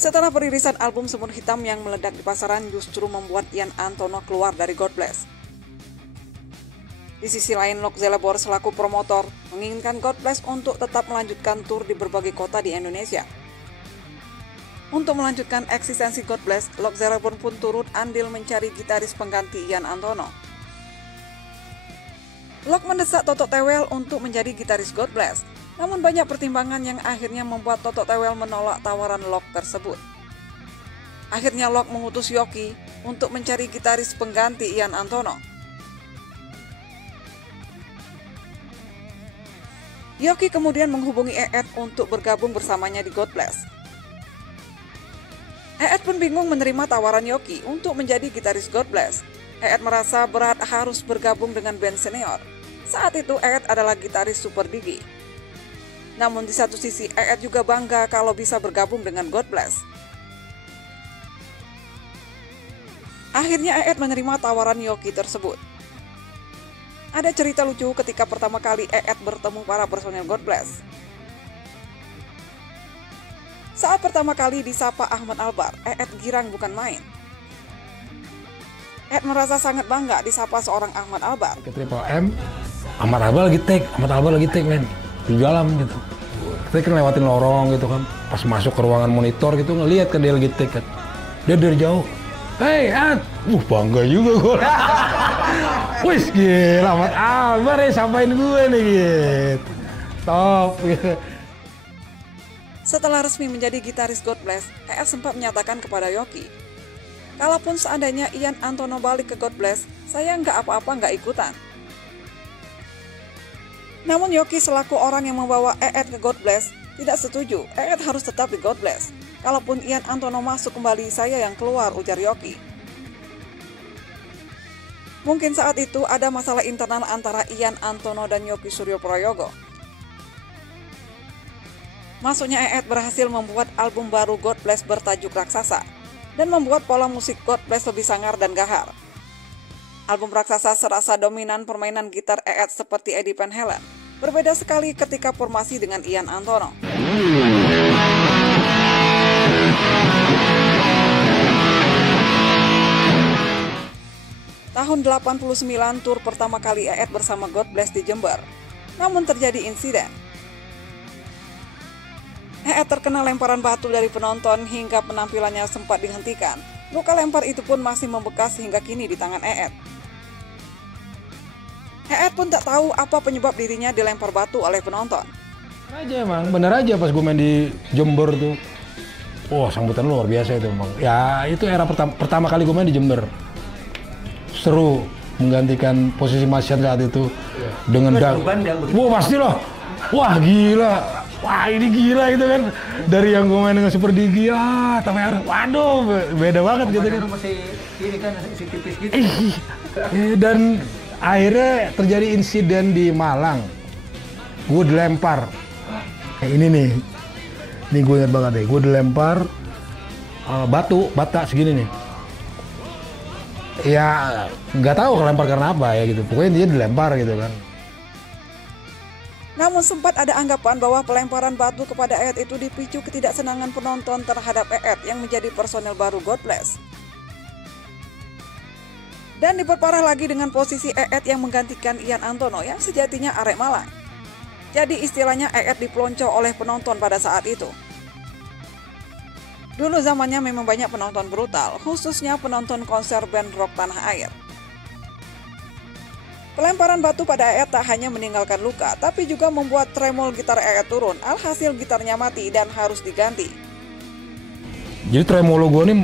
Setelah peririsan album Semut Hitam yang meledak di pasaran justru membuat Ian Antono keluar dari God Bless. Di sisi lain, Lok Zelebor selaku promotor menginginkan God Bless untuk tetap melanjutkan tur di berbagai kota di Indonesia. Untuk melanjutkan eksistensi God Bless, Lok Zelebor pun turut andil mencari gitaris pengganti Ian Antono. Lok mendesak Toto Tewel untuk menjadi gitaris God Bless, namun banyak pertimbangan yang akhirnya membuat Toto Tewel menolak tawaran Lok tersebut. Akhirnya Lok mengutus Yoki untuk mencari gitaris pengganti Ian Antono. Yoki kemudian menghubungi Eet untuk bergabung bersamanya di God Bless. Eet pun bingung menerima tawaran Yoki untuk menjadi gitaris God Bless. Eet merasa berat harus bergabung dengan band senior. Saat itu Eet adalah gitaris Super Digi. Namun di satu sisi Eet juga bangga kalau bisa bergabung dengan God Bless. Akhirnya Eet menerima tawaran Yoki tersebut. Ada cerita lucu ketika pertama kali Eet bertemu para personel God Bless. Saat pertama kali disapa Ahmad Albar, Eet girang bukan main. Eet merasa sangat bangga disapa seorang Ahmad Albar. Ke Triple M, Ahmad Albar lagi take men, di dalam gitu. Kita kan lewatin lorong gitu kan, pas masuk ke ruangan monitor gitu ngelihat kan dia lagi take kan. Dia dari jauh, hey Ed, bangga juga gue. Wih gila, Ahmad Albar ya sampain gue nih gitu. Top gitu. Setelah resmi menjadi gitaris God Bless, Eet sempat menyatakan kepada Yoki, kalaupun seandainya Ian Antono balik ke God Bless, saya nggak apa-apa nggak ikutan. Namun Yoki selaku orang yang membawa Eet ke God Bless tidak setuju, Eet harus tetap di God Bless. Kalaupun Ian Antono masuk kembali, saya yang keluar, ujar Yoki. Mungkin saat itu ada masalah internal antara Ian Antono dan Yoki Suryoprayogo. Masuknya Eet berhasil membuat album baru God Bless bertajuk Raksasa dan membuat pola musik God Bless lebih sangar dan gahar. Album Raksasa serasa dominan permainan gitar Eet seperti Eddie Van Halen. Berbeda sekali ketika formasi dengan Ian Antono. Tahun 89 tur pertama kali Eet bersama God Bless di Jember. Namun terjadi insiden. Eet terkena lemparan batu dari penonton hingga penampilannya sempat dihentikan. Luka lempar itu pun masih membekas hingga kini di tangan Eet. Eet pun tak tahu apa penyebab dirinya dilempar batu oleh penonton. Bener aja pas gue main di Jember tuh. Wah, sambutan luar biasa itu emang. Ya itu era pertama kali gue main di Jember. Seru menggantikan posisi Mas Yan saat itu dengan wah pastilah, wah gila, wah ini gila itu kan dari yang gue main dengan Super Digi tapi waduh beda banget gitu kan. Masih ini kan si tipis gitu. Dan akhirnya terjadi insiden di Malang, gue dilempar, ini gue ingat banget deh, gue dilempar bata segini nih. Ya nggak tahu kelempar karena apa ya gitu, pokoknya dia dilempar gitu kan. Namun sempat ada anggapan bahwa pelemparan batu kepada Eet itu dipicu ketidaksenangan penonton terhadap Eet yang menjadi personel baru God Bless. Dan diperparah lagi dengan posisi Eet yang menggantikan Ian Antono yang sejatinya arek Malang. Jadi istilahnya Eet dipelonco oleh penonton pada saat itu. Dulu zamannya memang banyak penonton brutal, khususnya penonton konser band rock tanah air. Pelemparan batu pada Eet tak hanya meninggalkan luka, tapi juga membuat tremol gitar Eet turun, alhasil gitarnya mati dan harus diganti. Jadi tremolo gue nih,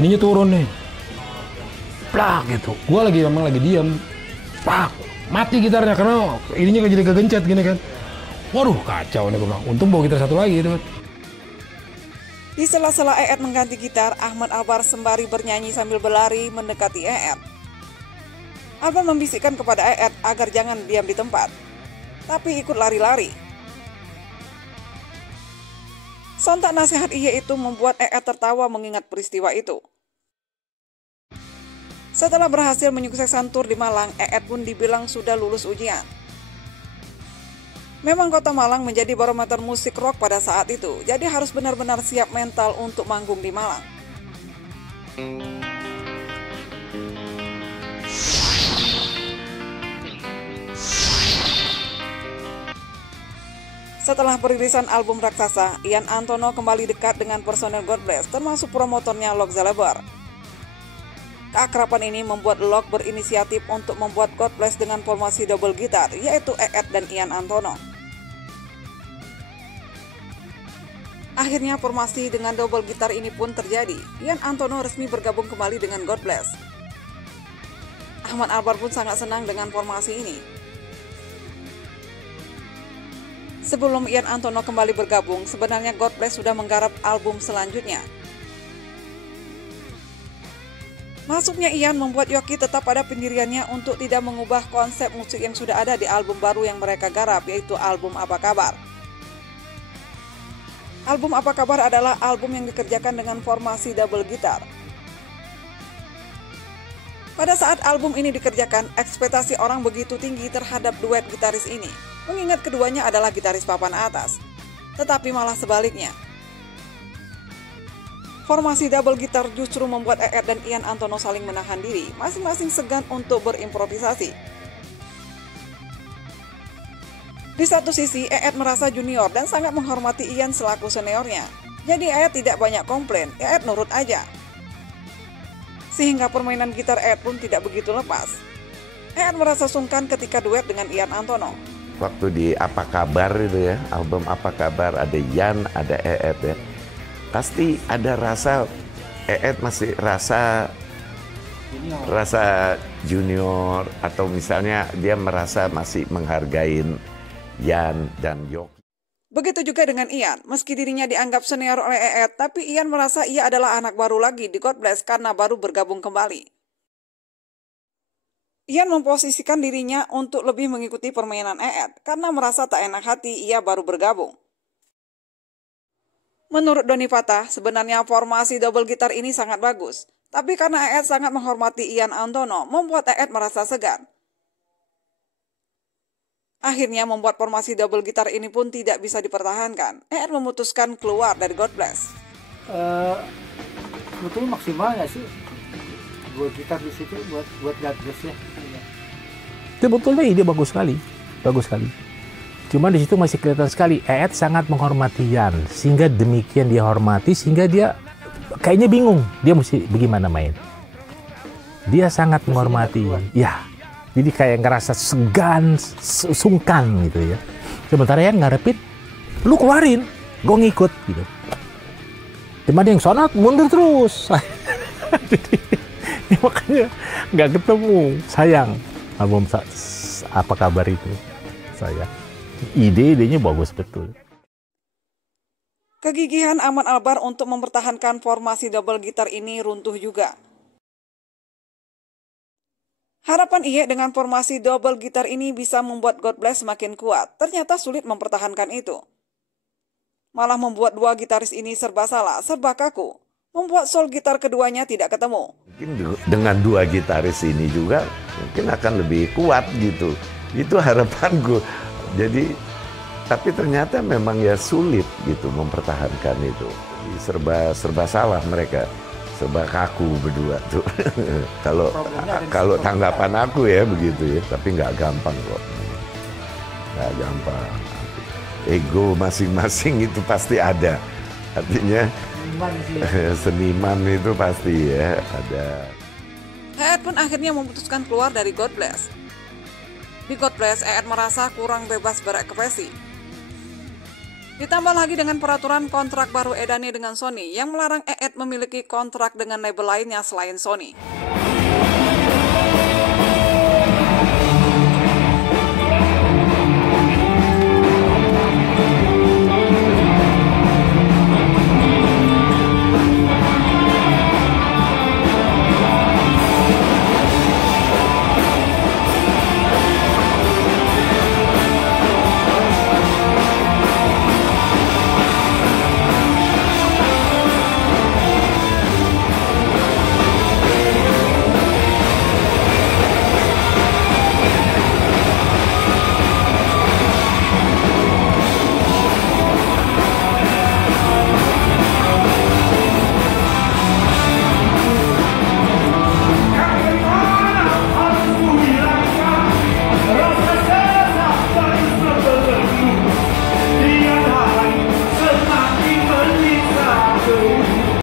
ininya turun nih, plak gitu. Gue memang lagi diam, plak, mati gitarnya karena ininya jadi kegencet gini kan. Waduh kacau nih gue bilang, untung bawa gitar satu lagi itu kan. Di sela-sela Eet mengganti gitar, Ahmad Albar sembari bernyanyi sambil berlari mendekati Eet. Albar membisikkan kepada Eet agar jangan diam di tempat, tapi ikut lari-lari. Sontak nasihat ia itu membuat Eet tertawa mengingat peristiwa itu. Setelah berhasil menyukseskan tur di Malang, Eet pun dibilang sudah lulus ujian. Memang Kota Malang menjadi barometer musik rock pada saat itu, jadi harus benar-benar siap mental untuk manggung di Malang. Setelah perilisan album Raksasa, Ian Antono kembali dekat dengan personel God Bless, termasuk promotornya Lok Zeleber. Keakraban ini membuat Lok berinisiatif untuk membuat God Bless dengan formasi double gitar, yaitu EET dan Ian Antono. Akhirnya formasi dengan double gitar ini pun terjadi. Ian Antono resmi bergabung kembali dengan God Bless. Ahmad Albar pun sangat senang dengan formasi ini. Sebelum Ian Antono kembali bergabung, sebenarnya God Bless sudah menggarap album selanjutnya. Masuknya Ian membuat Yoki tetap pada pendiriannya untuk tidak mengubah konsep musik yang sudah ada di album baru yang mereka garap, yaitu album Apa Kabar. Album Apa Kabar adalah album yang dikerjakan dengan formasi double gitar. Pada saat album ini dikerjakan, ekspektasi orang begitu tinggi terhadap duet gitaris ini, mengingat keduanya adalah gitaris papan atas. Tetapi malah sebaliknya. Formasi double gitar justru membuat EET dan Ian Antono saling menahan diri, masing-masing segan untuk berimprovisasi. Di satu sisi, EET merasa junior dan sangat menghormati Ian selaku seniornya. Jadi EET tidak banyak komplain, EET nurut aja. Sehingga permainan gitar EET pun tidak begitu lepas. EET merasa sungkan ketika duet dengan Ian Antono. Waktu di Apa Kabar itu ya, album Apa Kabar, ada Ian, ada EET ya. Pasti ada rasa, EET masih rasa junior, atau misalnya dia merasa masih menghargain Ian dan Yoki. Begitu juga dengan Ian, meski dirinya dianggap senior oleh EET, tapi Ian merasa ia adalah anak baru lagi di God Bless karena baru bergabung kembali. Ian memposisikan dirinya untuk lebih mengikuti permainan EET karena merasa tak enak hati ia baru bergabung. Menurut Doni Patah, sebenarnya formasi double gitar ini sangat bagus, tapi karena EET sangat menghormati Ian Antono, membuat EET merasa segan. Akhirnya membuat formasi double gitar ini pun tidak bisa dipertahankan. EET memutuskan keluar dari God Bless. Sebetulnya maksimal nggak sih buat gitar di situ buat God Bless ya? Sebetulnya ide bagus sekali. Cuma di situ masih kelihatan sekali EET sangat menghormati Ian, sehingga demikian dia hormati sehingga dia kayaknya bingung dia mesti bagaimana main. Dia sangat menghormati, ya. Jadi kayak ngerasa segan, sungkan gitu ya. Sementara Ian ngarepin, lu keluarin, gue ngikut gitu. Cuma dia yang sonat mundur terus. Jadi makanya nggak ketemu. Sayang album Apa Kabar itu. Sayang. Ide-idenya bagus betul. Kegigihan Ahmad Albar untuk mempertahankan formasi double gitar ini runtuh juga. Harapan ia dengan formasi double gitar ini bisa membuat God Bless semakin kuat, ternyata sulit mempertahankan itu. Malah membuat dua gitaris ini serba salah, serba kaku. Membuat soul gitar keduanya tidak ketemu. Mungkin dengan dua gitaris ini juga mungkin akan lebih kuat gitu. Itu harapanku. Jadi, tapi ternyata memang ya sulit gitu mempertahankan itu. Serba salah mereka. Serba kaku berdua tuh. Kalau tanggapan aku ya begitu ya, tapi nggak gampang kok. Nggak gampang. Ego masing-masing itu pasti ada. Artinya seniman itu pasti ya ada. EET pun akhirnya memutuskan keluar dari God Bless. Di God Bless, EET merasa kurang bebas berekspresi. Ditambah lagi dengan peraturan kontrak baru Edane dengan Sony yang melarang EET memiliki kontrak dengan label lainnya selain Sony.